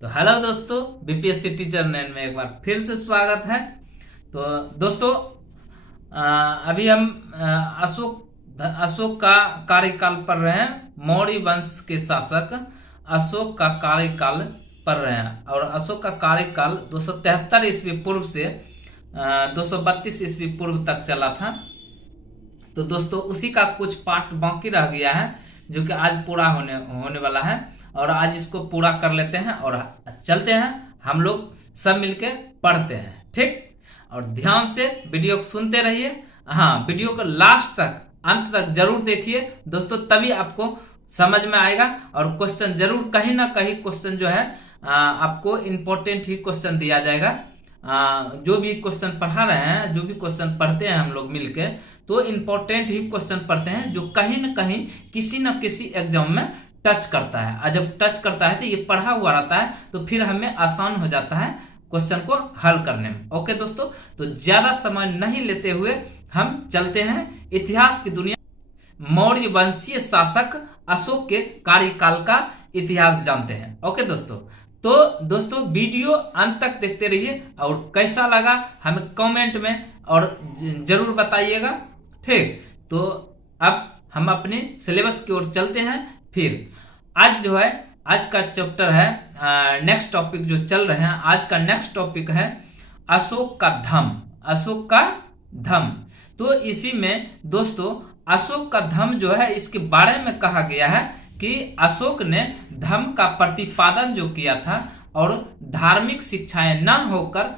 तो हेलो दोस्तों, BPSC teacher नैन में एक बार फिर से स्वागत है। तो दोस्तों, अभी हम अशोक का कार्यकाल पढ़ रहे हैं। मौर्य वंश के शासक अशोक का कार्यकाल पढ़ रहे हैं और अशोक का कार्यकाल 273 ईस्वी पूर्व से 232 ईस्वी पूर्व तक चला था। तो दोस्तों, उसी का कुछ पार्ट बाकी रह गया है जो कि आज पूरा होने वाला है और आज इसको पूरा कर लेते हैं और चलते हैं हम लोग सब मिलके पढ़ते हैं, ठीक। और ध्यान से वीडियो को सुनते रहिए। हाँ, वीडियो को लास्ट तक अंत तक जरूर देखिए दोस्तों, तभी आपको समझ में आएगा। और क्वेश्चन जरूर कहीं ना कहीं क्वेश्चन जो है आपको इम्पोर्टेंट ही क्वेश्चन दिया जाएगा। जो भी क्वेश्चन पढ़ा रहे हैं, जो भी क्वेश्चन पढ़ते हैं हम लोग मिलके, तो इम्पोर्टेंट ही क्वेश्चन पढ़ते हैं जो कहीं ना कहीं किसी न किसी एग्जाम में टच करता है। और जब टच करता है तो ये पढ़ा हुआ रहता है, तो फिर हमें आसान हो जाता है क्वेश्चन को हल करने में। ओके दोस्तों, तो ज्यादा समय नहीं लेते हुए हम चलते हैं इतिहास की दुनिया। मौर्य वंशीय शासक अशोक के कार्यकाल का इतिहास जानते हैं। ओके दोस्तों, तो दोस्तों वीडियो अंत तक देखते रहिए और कैसा लगा हमें कमेंट में और जरूर बताइएगा, ठीक। तो अब हम अपने सिलेबस की ओर चलते हैं। फिर आज जो है, आज का चैप्टर है, नेक्स्ट टॉपिक जो चल रहे हैं, आज का नेक्स्ट टॉपिक है अशोक का धम। अशोक का धम, तो इसी में दोस्तों अशोक का धम जो है, इसके बारे में कहा गया है कि अशोक ने धर्म का प्रतिपादन जो किया था और धार्मिक शिक्षाएं न होकर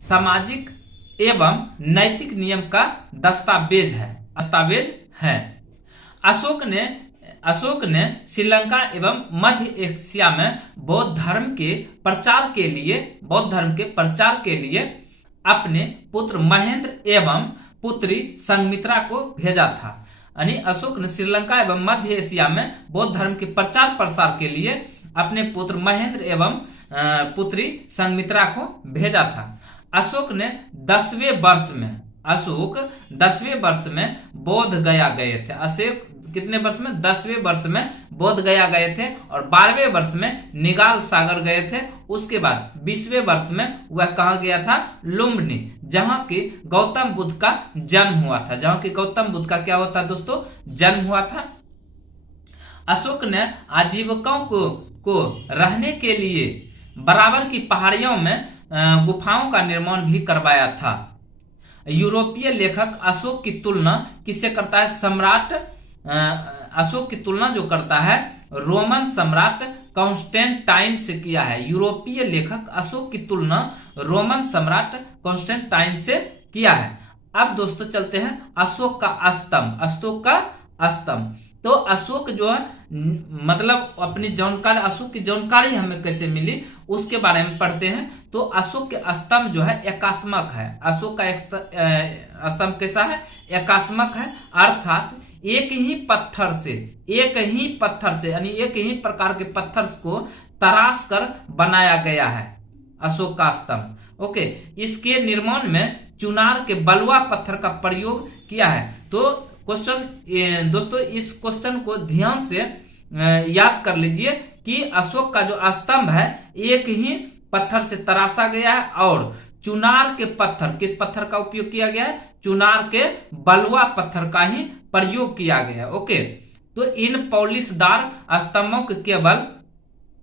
सामाजिक एवं नैतिक नियम का दस्तावेज है। अशोक ने श्रीलंका एवं मध्य एशिया में बौद्ध धर्म के प्रचार के लिए अपने पुत्र महेंद्र एवं पुत्री संघमित्रा को भेजा था। यानी अशोक ने श्रीलंका एवं मध्य एशिया में बौद्ध धर्म के प्रचार प्रसार के लिए अपने पुत्र महेंद्र एवं पुत्री संघमित्रा को भेजा था। अशोक 10वें वर्ष में बोध गया गए थे। अशोक कितने वर्ष में? 10वें वर्ष में बोध गया गए थे और 12वें वर्ष में निगाल सागर गए थे। उसके बाद 20वें वर्ष में वह कहा गया था? लुम्बिनी, जहां की गौतम बुद्ध का जन्म हुआ था। जहां की गौतम बुद्ध का क्या होता है दोस्तों? जन्म हुआ था। अशोक ने आजीविकाओं को रहने के लिए बराबर की पहाड़ियों में गुफाओं का निर्माण भी करवाया था। यूरोपीय लेखक अशोक की तुलना किससे करता है? अशोक की तुलना जो करता है रोमन सम्राट कॉन्स्टेंटाइन से किया है। यूरोपीय लेखक अशोक की तुलना रोमन सम्राट कॉन्स्टेंटाइन से किया है। अब दोस्तों चलते हैं अशोक का स्तंभ। तो अशोक जो है, मतलब अपनी जानकारी, अशोक की जानकारी हमें कैसे मिली उसके बारे में पढ़ते हैं। तो अशोक के स्तंभ जो है एकास्मक है। अशोक का स्तंभ कैसा है? एकास्मक है, अर्थात एक ही पत्थर से यानी एक ही प्रकार के पत्थर को तराश कर बनाया गया है अशोक का स्तंभ। ओके, इसके निर्माण में चुनार के बलुआ पत्थर का प्रयोग किया है। तो क्वेश्चन दोस्तों, इस क्वेश्चन को ध्यान से याद कर लीजिए कि अशोक का जो स्तंभ है एक ही पत्थर से तराशा गया है और चुनार के पत्थर, किस पत्थर का उपयोग किया गया है? चुनार के बलुआ पत्थर का ही प्रयोग किया गया। ओके, तो इन पॉलिशदार स्तंभों के केवल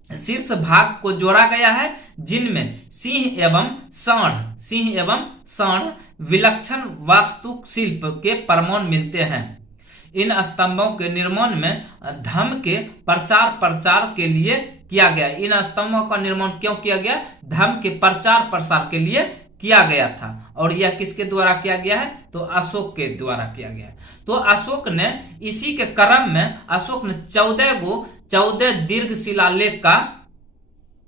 शीर्ष भाग को जोड़ा गया है, जिनमें सिंह एवं सांड विलक्षण वास्तुशिल्प के प्रमाण मिलते हैं। इन स्तंभों के निर्माण में धर्म के प्रचार के लिए किया गया। इन स्तंभों का निर्माण क्यों किया गया? धर्म के प्रचार प्रसार के लिए किया गया था। और यह किसके द्वारा किया गया है? तो अशोक के द्वारा किया गया। तो अशोक ने इसी के क्रम में 14 दीर्घ शिलालेख का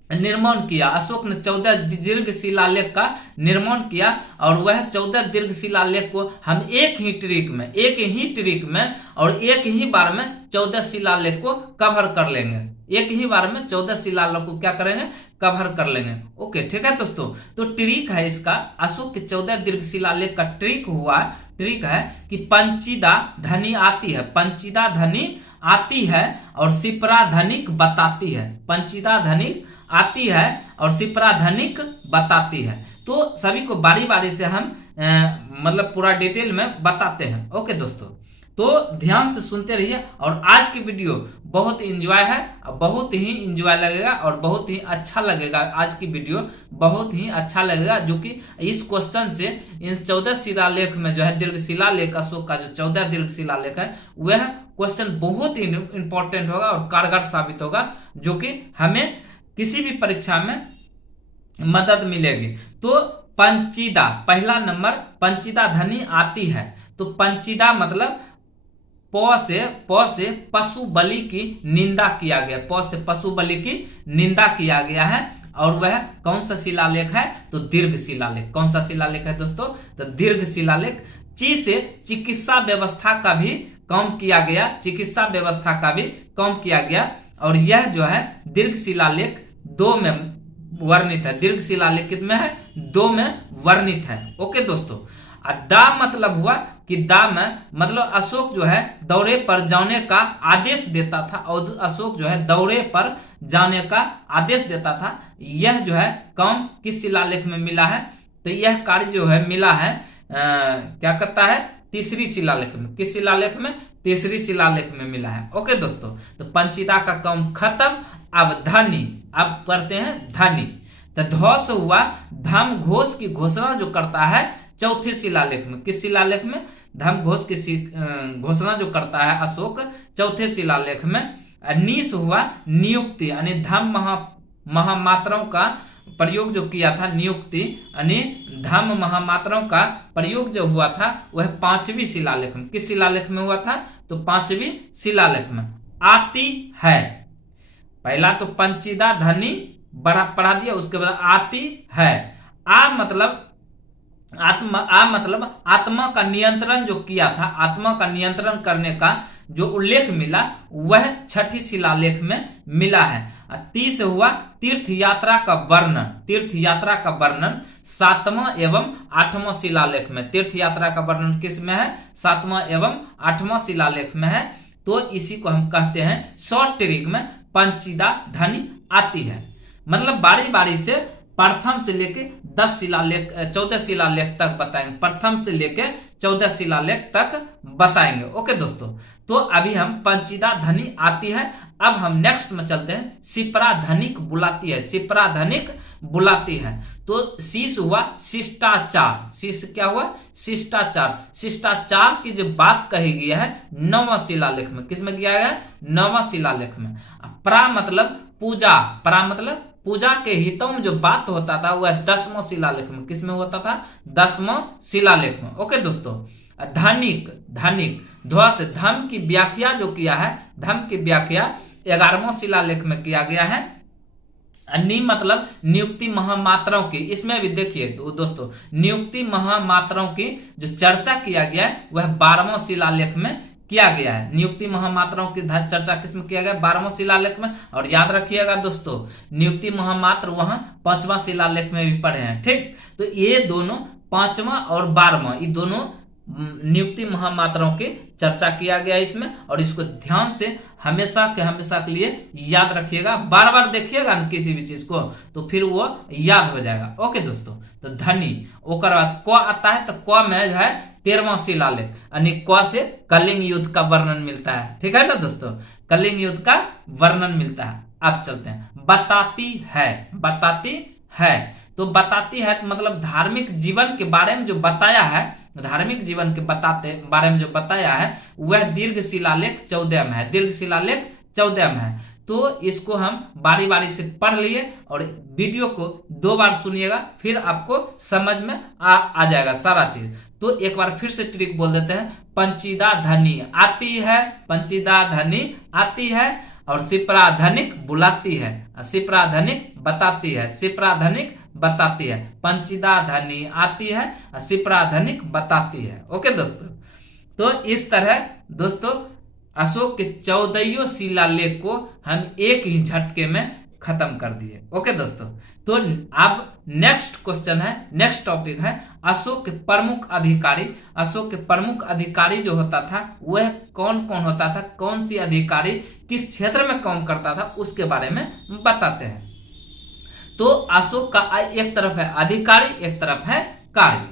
निर्माण किया। अशोक ने 14 दीर्घ शिलालेख का निर्माण किया और वह 14 दीर्घ शिलालेख को हम एक ही ट्रिक में और एक ही बार में 14 शिलालेख को कवर कर लेंगे। एक ही बार में 14 शिलालेख को क्या करेंगे? कवर कर लेंगे। ओके, ठीक है दोस्तों। तो ट्रिक है इसका, अशोक के 14 दीर्घ शिलालेख का ट्रिक है कि पंचीदा ध्वनि आती है और शिप्रा धनिक बताती है। पंचीदा धनिक आती है और शिप्रा धनिक बताती है। तो सभी को बारी बारी से हम मतलब पूरा डिटेल में बताते हैं। ओके दोस्तों, तो ध्यान से सुनते रहिए और आज की वीडियो बहुत इंजॉय है, बहुत ही इंजॉय लगेगा और बहुत ही अच्छा लगेगा। आज की वीडियो बहुत ही अच्छा लगेगा, जो कि इस क्वेश्चन से इन 14 शिलालेख में जो है दीर्घ शिलालेख, अशोक का जो 14 दीर्घ शिलालेख है, वह क्वेश्चन बहुत ही इंपॉर्टेंट होगा और कारगर साबित होगा, जो कि हमें किसी भी परीक्षा में मदद मिलेगी। तो पंचीदा, पहला नंबर, पंचीदा ध्वनि आती है। तो पंचीदा मतलब प से पशु बलि की निंदा किया गया, प से पशु बलि की निंदा किया गया है। और वह कौन सा शिलालेख है? तो दीर्घ शिलालेख। कौन सा शिलालेख है दोस्तों? तो दीर्घ शिलालेख। ची से चिकित्सा व्यवस्था का भी कम किया गया, चिकित्सा व्यवस्था का भी कम किया गया। और यह जो है दीर्घ शिलालेख 2 में वर्णित है। दीर्घ शिलालेख कितने है? 2 में वर्णित है। ओके दोस्तों, दा मतलब हुआ कि दा में मतलब अशोक जो है दौरे पर जाने का आदेश देता था, और अशोक जो है दौरे पर जाने का आदेश देता था। यह जो है कौन किस शिलालेख में मिला है? तो यह कार्य जो है मिला है क्या करता है? तीसरी शिलालेख में। किस शिलालेख में? तीसरी शिलालेख में मिला है। ओके दोस्तों, तो पंचीदा का काम खत्म। अब ध्वनि, अब पढ़ते हैं ध्वनि। तो ध्व से हुआ धम घोष की घोषणा जो करता है चौथे शिलालेख में। किस शिलालेख में? धम घोष की घोषणा जो करता है अशोक चौथे शिलालेख में। नी से हुआ नियुक्ति, यानी धम महामात्राओं का प्रयोग जो किया था, नियुक्ति यानी धम महामात्राओं का प्रयोग जो हुआ था वह 5वीं शिलालेख में। किस शिलालेख में हुआ था? तो 5वीं शिलालेख में। आती है, पहला तो पंचीदा ध्वनि बड़ा पढ़ा दिया, उसके बाद आती है। आ मतलब आत्मा का नियंत्रण जो किया था, आत्मा का नियंत्रण करने का जो उल्लेख मिला वह 6ठी शिलालेख में मिला है। 30 से हुआ तीर्थ यात्रा का वर्णन, तीर्थ यात्रा का वर्णन 7वां एवं 8वां शिलालेख में। तीर्थ यात्रा का वर्णन किस में है? 7वां एवं 8वां शिलालेख में है। तो इसी को हम कहते हैं शॉर्ट ट्रिक में पंचीदा ध्वनि आती है। मतलब बारी बारी से प्रथम से लेके 10 शिलालेख 14 शिलालेख तक बताएंगे, प्रथम से लेके 14 शिलालेख तक बताएंगे। ओके दोस्तों, तो अभी हम पंचीदा ध्वनि आती है। अब हम नेक्स्ट में चलते हैं, शिप्रा धनिक बुलाती है। शिप्रा धनिक बुलाती है। तो शीश हुआ शिष्टाचार, शीश क्या हुआ? शिष्टाचार। शिष्टाचार की जो बात कही गई है 9वां शिलालेख में। किसमें किया गया? 9वां शिलालेख में। प्रा मतलब पूजा, प्रा मतलब पूजा के हितों में जो बात होता था वह 10वां शिलालेख में। किसमें होता था? 10वां शिलालेख में। ओके दोस्तों, धनिक, धनिक ध्व से धम की व्याख्या जो किया है, धम की व्याख्या 11वां शिलालेख में किया गया है। नि मतलब नियुक्ति महामात्राओं की, इसमें भी देखिए तो दोस्तों नियुक्ति महामात्राओं की जो चर्चा किया गया है वह 12वां शिलालेख में किया गया है। नियुक्ति महामात्राओं की चर्चा किसमें किया गया? 12वां शिलालेख में। और याद रखिएगा दोस्तों, नियुक्ति महामात्र वहां 5वां शिलालेख में भी पढ़े हैं। ठीक, तो ये दोनों 5वां और 12वां ये दोनों नियुक्ति महामात्राओं की चर्चा किया गया इसमें। और इसको ध्यान से हमेशा के लिए याद रखिएगा, बार बार देखिएगा ना किसी भी चीज को, तो फिर वो याद हो जाएगा। ओके दोस्तों, तो ध्वनि ओकर बाद क आता है। तो क में जो है 13वां शिलालेख, यानी क से कलिंग युद्ध का वर्णन मिलता है। ठीक है ना दोस्तों, कलिंग युद्ध का वर्णन मिलता है। अब चलते हैं, बताती है, बताती है। तो बताती है तो मतलब धार्मिक जीवन के बारे में जो बताया है, धार्मिक जीवन के बारे में जो बताया है वह दीर्घ शिलालेख 14 में है। दीर्घ शिलालेख 14 में है। तो इसको हम बारी बारी से पढ़ लिए और वीडियो को 2 बार सुनिएगा, फिर आपको समझ में आ जाएगा सारा चीज। तो एक बार फिर से ट्रिक बोल देते हैं, पंचीदा ध्वनि आती है, पंचीदा ध्वनि आती है और शिप्रा धनिक बुलाती है, शिप्रा धनिक बताती है, शिप्रा धनिक बताती है, पंचीदा ध्वनि आती है, शिप्रा धनिक बताती है। ओके दोस्तों, तो इस तरह दोस्तों अशोक के 14 शिलालेख को हम एक ही झटके में खत्म कर दिए। ओके दोस्तों, तो अब नेक्स्ट क्वेश्चन है, नेक्स्ट टॉपिक है अशोक के प्रमुख अधिकारी। अशोक के प्रमुख अधिकारी जो होता था वह कौन कौन होता था, कौन सी अधिकारी किस क्षेत्र में काम करता था, उसके बारे में बताते हैं। तो अशोक का एक तरफ है अधिकारी, एक तरफ है कार्य।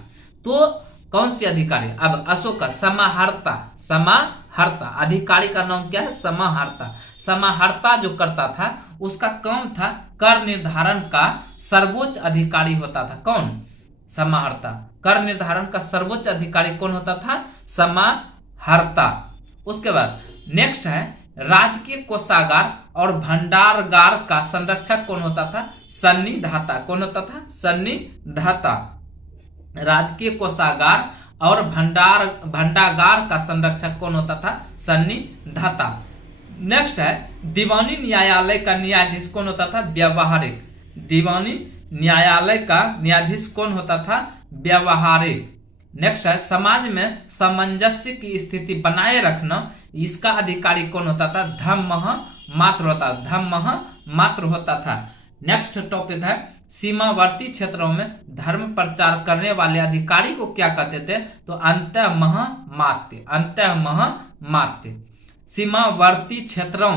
तो कौन सी अधिकारी, अब अशोक का समाहर्ता, समाहर्ता अधिकारी का नाम क्या है, समाहर्ता। समाहर्ता जो करता था उसका काम था कर निर्धारण का सर्वोच्च अधिकारी होता था। कौन, समाहर्ता। कर निर्धारण का सर्वोच्च अधिकारी कौन होता था, समाहर्ता। उसके बाद नेक्स्ट है राजकीय कोषागार और भंडारगार का संरक्षक कौन होता था, सन्निधाता। कौन होता था, सन्निधाता। राजकीय कोषागार और भंडागार का संरक्षक कौन होता था, सन्निधाता। नेक्स्ट है दीवानी न्यायालय का न्यायाधीश कौन होता था, व्यवहारिक। दीवानी न्यायालय का न्यायाधीश कौन होता था, व्यवहारिक। नेक्स्ट है समाज में सामंजस्य की स्थिति बनाए रखना, इसका अधिकारी कौन होता था, धम्म मात्र होता, धम्म मात्र होता था। नेक्स्ट टॉपिक है सीमावर्ती क्षेत्रों में धर्म प्रचार करने वाले अधिकारी को क्या कहते थे, तो अंतःमहामात्य, अंतःमहामात्य। सीमावर्ती क्षेत्रों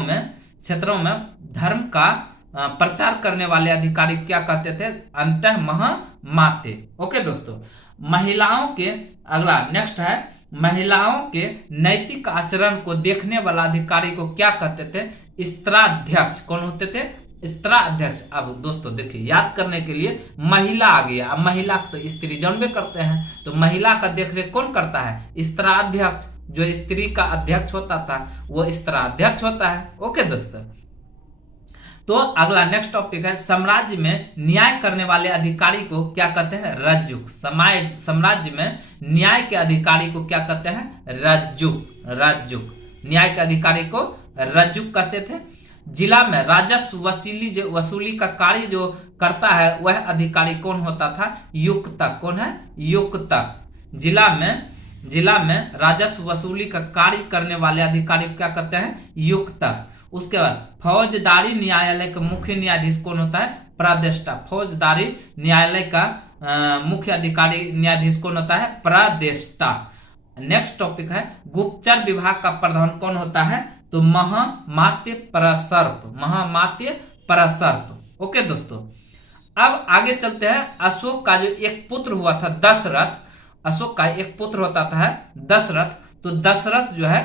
में धर्म का प्रचार करने वाले अधिकारी क्या कहते थे, अंतःमहामात्य। ओके दोस्तों, महिलाओं के अगला नेक्स्ट है महिलाओं के नैतिक आचरण को देखने वाला अधिकारी को क्या कहते थे, स्त्राध्यक्ष। कौन होते थे, स्त्राध्यक्ष। अब दोस्तों देखिए याद करने के लिए महिला आ गया, अब महिला तो स्त्री जानबे करते हैं, तो महिला का देखरेख कौन करता है, स्त्राध्यक्ष। जो स्त्री का अध्यक्ष होता था वो स्त्राध्यक्ष होता है। ओके दोस्तों, तो अगला नेक्स्ट टॉपिक है साम्राज्य में न्याय करने वाले अधिकारी को क्या कहते हैं, रज्जुक। साम्राज्य में न्याय के अधिकारी को क्या कहते हैं, रज्जुक, रज्जुक। न्याय के अधिकारी को रज्जुक कहते थे। जिला में राजस्व वसूली का कार्य जो करता है वह अधिकारी कौन होता था, युक्तक। कौन है, युक्तक। जिला में राजस्व वसूली का कार्य करने वाले अधिकारी क्या कहते हैं, युक्तक। उसके बाद फौजदारी न्यायालय का मुख्य न्यायाधीश कौन होता है, प्रादेष्टा। फौजदारी न्यायालय का मुख्य अधिकारी न्यायाधीश कौन होता है, प्रादेष्टा। नेक्स्ट टॉपिक है गुप्तचर विभाग का प्रधान कौन होता है, तो महामात्य परसर्प, महामात्य परसर्प। ओके दोस्तों, अब आगे चलते हैं। अशोक का जो एक पुत्र हुआ था दशरथ, अशोक का एक पुत्र होता था दशरथ, तो दशरथ जो है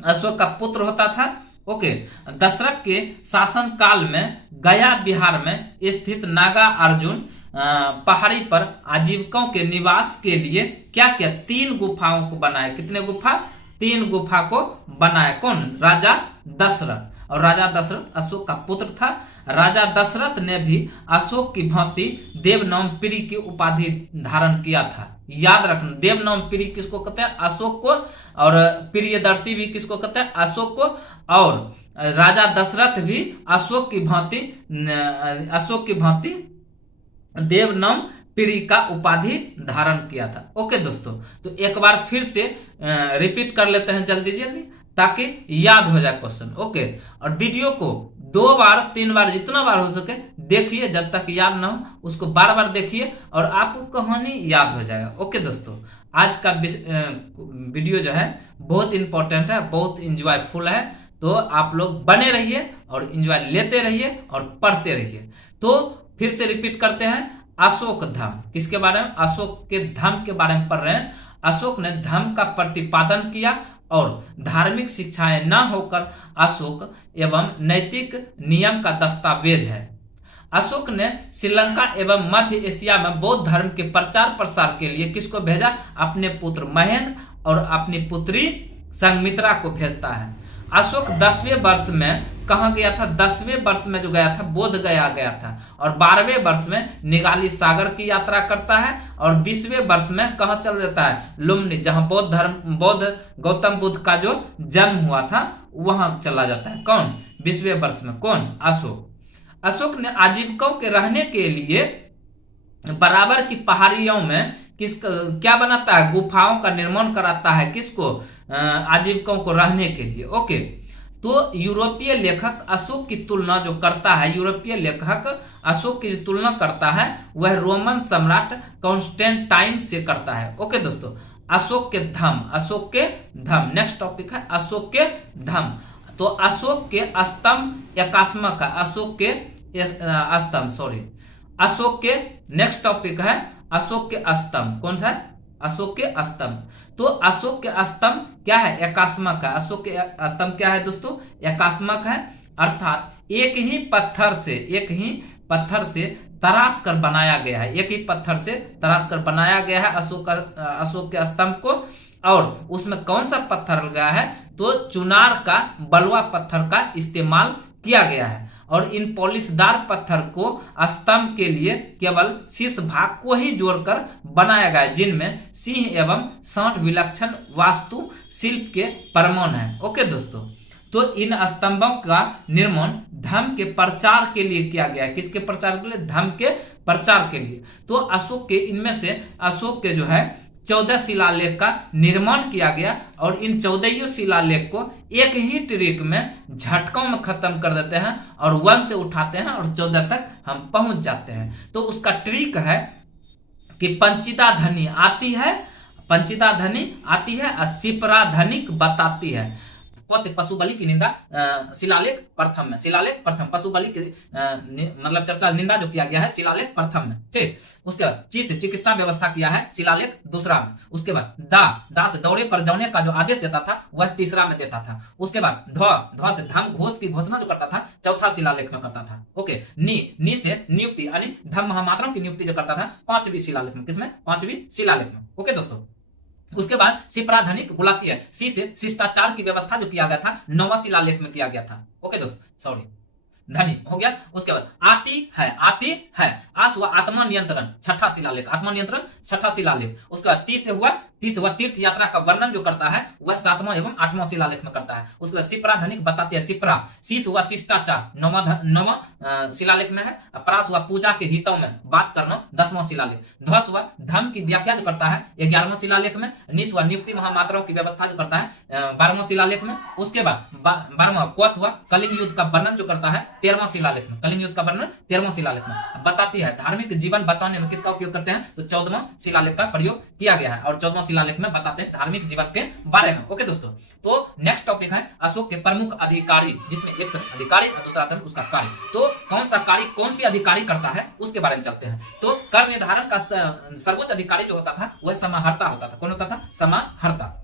अशोक का पुत्र होता था। ओके, दशरथ के शासन काल में गया बिहार में स्थित नागा अर्जुन पहाड़ी पर आजीविकों के निवास के लिए क्या किया, 3 गुफाओं को बनाया। कितने गुफा, 3 गुफा को बनाया। कौन, राजा दशरथ। और राजा दशरथ अशोक का पुत्र था। राजा दशरथ ने भी अशोक की भांति देवनामप्रिय की उपाधि धारण किया था। याद रखना, देवनामप्रिय किसको कहते हैं, अशोक को, और प्रियदर्शी भी किसको कहते हैं, अशोक को। और राजा दशरथ भी अशोक की भांति देवनामप्रिय का उपाधि धारण किया था। ओके दोस्तों, तो एक बार फिर से रिपीट कर लेते हैं जल्दी जल्दी ताकि याद हो जाए क्वेश्चन। ओके, और वीडियो को 2 बार 3 बार जितना बार हो सके देखिए, जब तक याद ना हो उसको बार बार देखिए और आपको कहानी याद हो जाएगा। ओके दोस्तों, आज का वीडियो जो है बहुत इंपॉर्टेंट है, बहुत इंजॉयफुल है, तो आप लोग बने रहिए और इंजॉय लेते रहिए और पढ़ते रहिए। तो फिर से रिपीट करते हैं, अशोक धाम किसके बारे में, अशोक के धाम के बारे में पढ़ रहे हैं। अशोक ने धर्म का प्रतिपादन किया और धार्मिक शिक्षाएं न होकर अशोक एवं नैतिक नियम का दस्तावेज है। अशोक ने श्रीलंका एवं मध्य एशिया में बौद्ध धर्म के प्रचार प्रसार के लिए किसको भेजा, अपने पुत्र महेंद्र और अपनी पुत्री संघमित्रा को भेजता है। अशोक 10वें वर्ष में कहाँ गया था, 10वें वर्ष में जो गया था बोध गया था, और 12वें वर्ष में निगाली सागर की यात्रा करता है, और 20वें वर्ष में कहाँ चल जाता है, लुम्बिनी, जहाँ बौद्ध गौतम बुद्ध का जो जन्म हुआ था वहां चला जाता है। कौन, 20वें वर्ष में कौन, अशोक ने आजीविकों के रहने के लिए बराबर की पहाड़ियों में क्या बनाता है, गुफाओं का निर्माण कराता है, किसको, आजीविकों को रहने के लिए। ओके, तो तो यूरोपीय लेखक अशोक की तुलना जो करता है, यूरोपीय लेखक अशोक की तुलना करता है वह रोमन सम्राट कॉन्स्टेंटाइन से करता है। ओके दोस्तों, अशोक के धम, अशोक के धम। नेक्स्ट टॉपिक है अशोक के धम। तो अशोक के स्तंभ एकास्मक है, अशोक के स्तंभ, सॉरी, अशोक के नेक्स्ट टॉपिक है अशोक के स्तंभ। कौन सा है? अशोक के स्तंभ। तो अशोक के स्तंभ क्या है? एकास्मक है। अशोक के स्तंभ क्या है दोस्तों? एकास्मक है, अर्थात एक ही पत्थर से तराश कर बनाया गया है, एक ही पत्थर से तराश कर बनाया गया है अशोक के स्तंभ को। और उसमें कौन सा पत्थर लगा है? तो चुनार का बलुआ पत्थर का इस्तेमाल किया गया है। और इन पॉलिशदार पत्थर को स्तंभ के लिए केवल शीर्ष भाग को ही जोड़कर बनाया गया है, जिनमें सिंह एवं सांड विलक्षण वास्तु शिल्प के प्रमाण है। ओके दोस्तों, तो इन स्तंभों का निर्माण धर्म के प्रचार के लिए किया गया है। किसके प्रचार के लिए? धर्म के प्रचार के लिए। तो अशोक के इनमें से अशोक के जो है 14 शिलालेख का निर्माण किया गया और इन 14 शिलालेख को एक ही ट्रिक में झटकों में खत्म कर देते हैं और 1 से उठाते हैं और 14 तक हम पहुंच जाते हैं। तो उसका ट्रिक है कि पंचिता ध्वनि आती है, पंचिता ध्वनि आती है और शिप्रा ध्वनिक बताती है। पशु बलि की निंदा शिलालेख प्रथम में, शिलालेख प्रथम, पशु बलि की मतलब चर्चा निंदा जो किया गया है शिलालेख प्रथम में, ठीक। उसके बाद ची से चिकित्सा व्यवस्था किया है शिलालेख दूसरा में। उसके बाद दा से दौरे पर जाने का जो आदेश देता था वह तीसरा में देता था। उसके बाद ध्व से धर्म घोष की घोषणा जो करता था चौथा शिलालेख में करता था। ओके, नी से नियुक्ति यानी धर्म महामात्राओं की नियुक्ति जो करता था 5वीं शिलालेख में। किसमें? 5वीं शिलालेख में। ओके दोस्तों, उसके बाद शिप्रा ध्वनिक बुलाती है। सी से शिष्टाचार की व्यवस्था जो किया गया था 9वां शिलालेख में किया गया था। ओके दोस्तों, सॉरी, ध्वनि हो गया। उसके बाद आती है आस हुआ आत्मा नियंत्रण, छठा शिलालेख, आत्मा नियंत्रण छठा शिलालेख। उसके बाद ती से हुआ तीर्थ यात्रा का वर्णन जो करता है वह 7वां एवं 8वां शिलालेख में करता है। उसके बाद शिप्रा ध्वनिक बताती है शिप्रा। शीश हुआ शिष्टाचार 9वां शिलालेख में है। प्रास हुआ पूजा के हितों में बात करना 10वां शिलालेख। ध्वस हुआ धर्म की व्याख्या जो करता है 11वां शिलालेख में। निस हुआ नियुक्ति महामात्राओं की व्यवस्था जो करता है 12वां शिलालेख में। उसके बाद 12वां क्वस हुआ कलिंग युद्ध का वर्णन जो करता है 13वां शिलालेख में। कलिंग युद्ध का वर्णन 13वां शिलालेख में बताती है। धार्मिक जीवन बताने में किसका उपयोग करते हैं? तो 14वां शिलालेख का प्रयोग किया गया है और 14वां शिलालेख में बताते हैं धार्मिक जीवन के बारे में। ओके दोस्तों, तो नेक्स्ट टॉपिक है अशोक के प्रमुख अधिकारी, जिसमें एक अधिकारी और दूसरा था उसका कार्य। तो कौन सा कार्य कौन सी अधिकारी करता है उसके बारे में चलते हैं। तो कर निर्धारण का सर्वोच्च अधिकारी जो होता था वह समाहर्ता होता था। कौन होता था? समाहर्ता।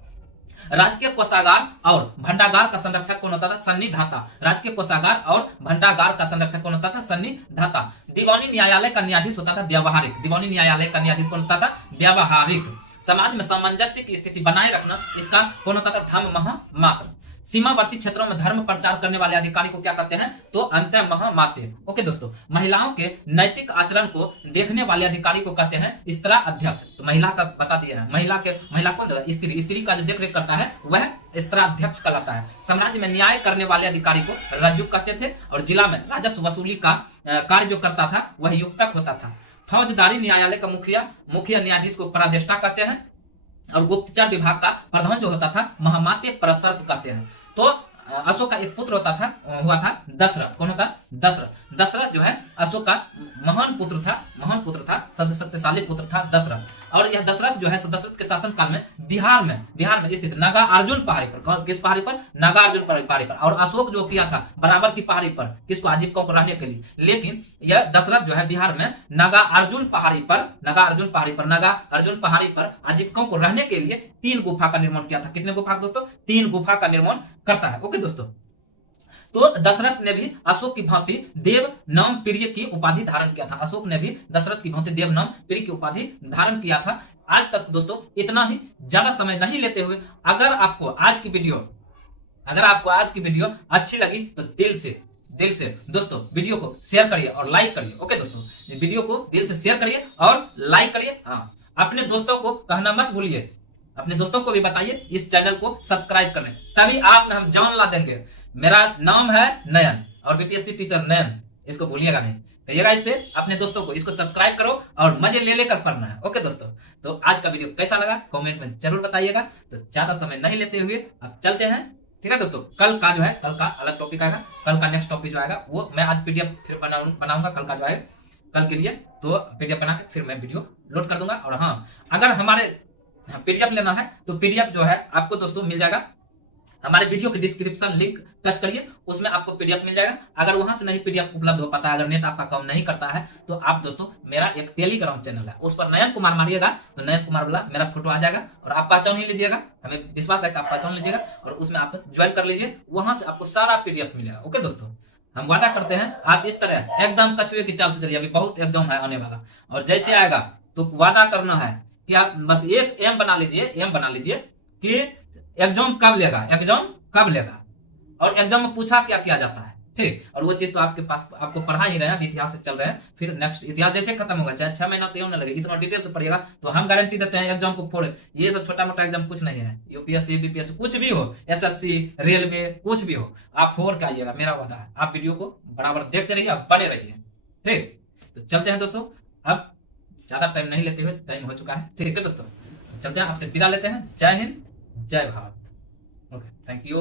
राजकीय कोषागार और भंडागार का संरक्षक कौन होता था? सन्निधाता। राजकीय कोषागार और भंडागार का संरक्षक कौन होता था? सन्निधाता। दीवानी न्यायालय का न्यायाधीश होता था व्यावहारिक। दीवानी न्यायालय का न्यायाधीश कौन होता था? व्यावहारिक। समाज में सामंजस्य की स्थिति बनाए रखना इसका कौन होता था? धर्म महामात्र। सीमावर्ती क्षेत्रों में धर्म प्रचार करने वाले अधिकारी को क्या कहते हैं? तो अंत महामात्य। ओके दोस्तों, महिलाओं के नैतिक आचरण को देखने वाले अधिकारी को कहते हैं स्त्रा अध्यक्ष। तो महिला का बता दिया है, महिला कौन होता है? स्त्री का जो देखरेख करता है वह स्त्रा अध्यक्ष कहलाता है। साम्राज्य में न्याय करने वाले अधिकारी को रज्जुक कहते थे और जिला में राजस्व वसूली का कार्य जो करता था वह युक्तक होता था। फौजदारी न्यायालय का मुखिया न्यायाधीश को प्रादेष्टा कहते हैं और गुप्तचर विभाग का प्रधान जो होता था महामात्य प्रसर्प कहते हैं। तो अशोक का एक पुत्र हुआ था दशरथ। कौन होता? दशरथ। दशरथ जो है अशोक का महान पुत्र था, सबसे शक्तिशाली पुत्र था दशरथ। और यह दशरथ जो है दशरथ के शासन काल में बिहार में स्थित नागार्जुन पहाड़ी पर, किस पहाड़ी पर? नागार्जुन पहाड़ी पर। और अशोक जो किया था बराबर की पहाड़ी पर, किसको? आजीविकों को रहने के लिए। लेकिन यह दशरथ जो है बिहार में नागार्जुन पहाड़ी पर आजीविकों को रहने के लिए 3 गुफा का निर्माण किया था। कितने गुफा दोस्तों? 3 गुफा का निर्माण करता है। ओके दोस्तों, तो दशरथ ने भी अशोक की भांति देव नाम प्रिय की उपाधि धारण किया था। अशोक ने भी दशरथ की भांति देव नाम प्रिय की उपाधि धारण किया था। आज तक दोस्तों इतना ही, ज्यादा समय नहीं लेते हुए अगर आपको आज की वीडियो अच्छी लगी तो दिल से दोस्तों वीडियो को शेयर करिए और लाइक करिए। ओके दोस्तों, वीडियो को दिल से शेयर करिए और लाइक करिए। हाँ, अपने दोस्तों को कहना मत भूलिए, अपने दोस्तों को भी बताइए इस चैनल को सब्सक्राइब करने, तभी आप में हम जान ला देंगे। मेरा नाम है नयन और बीपीएससी टीचर नयन, इसको भूलिएगा नहीं। कहिएगा इस पे अपने दोस्तों को, इसको सब्सक्राइब करो और मजे ले लेकर पढ़ना है। ओके दोस्तों, तो आज का वीडियो कैसा लगा कमेंट में जरूर बताइएगा। तो ज्यादा समय नहीं लेते हुए अब चलते हैं ठीक है दोस्तों, कल का जो है, कल का अलग टॉपिक आएगा, कल का नेक्स्ट टॉपिक जो आएगा वो मैं आज पीडीएफ फिर बनाऊंगा कल का जो आएगा, कल के लिए। तो पीडीएफ बना के फिर मैं वीडियो लोड कर दूंगा। और हाँ, अगर हमारे पीडीएफ लेना है तो पीडीएफ जो है आपको दोस्तों मिल जाएगा हमारे वीडियो के डिस्क्रिप्शन लिंक टच करिए, उसमें आपको पीडीएफ मिल जाएगा। अगर वहां से नहीं पीडीएफ उपलब्ध हो पाता है, अगर नेट आपका काम नहीं करता है, तो आप दोस्तों मेरा एक टेलीग्राम चैनल है, उस पर नयन कुमार मारिएगा तो नयन कुमार वाला मेरा फोटो आ जाएगा और आप पहचान ही लीजिएगा, हमें विश्वास है कि आप पहचान लीजिएगा और उसमें आप ज्वाइन कर लीजिए, वहां से आपको सारा पीडीएफ मिलेगा। ओके दोस्तों, हम वादा करते हैं आप इस तरह एकदम कछुए की चाल से चलिए, अभी बहुत एकदम है आने वाला, और जैसे आएगा तो वादा करना है कि आप बस एक एम बना लीजिए कि एग्जाम कब लेगा, एग्जाम कब लेगा, और एग्जाम में पूछा क्या किया जाता है, ठीक। और वो चीज तो आपके पास आपको पढ़ा ही रहे हैं, इतिहास से चल रहे हैं, फिर नेक्स्ट इतिहास जैसे खत्म होगा, चाहे 6 महीना क्यों ना लगे, इतना डिटेल से पढ़िएगा तो हम गारंटी देते हैं एग्जाम को फोड़। ये सब छोटा मोटा एग्जाम कुछ नहीं है, यूपीएससी बीपीएससी कुछ भी हो, एसएससी रेलवे कुछ भी हो, आप फोड़ के आइएगा, मेरा वादा है। आप वीडियो को बराबर देखते रहिए, आप बने रहिए, ठीक। तो चलते हैं दोस्तों, अब ज्यादा टाइम नहीं लेते हुए, टाइम हो चुका है, ठीक है दोस्तों, चलते हैं, आपसे विदा लेते हैं। जय हिंद, जय भारत। Okay, thank you.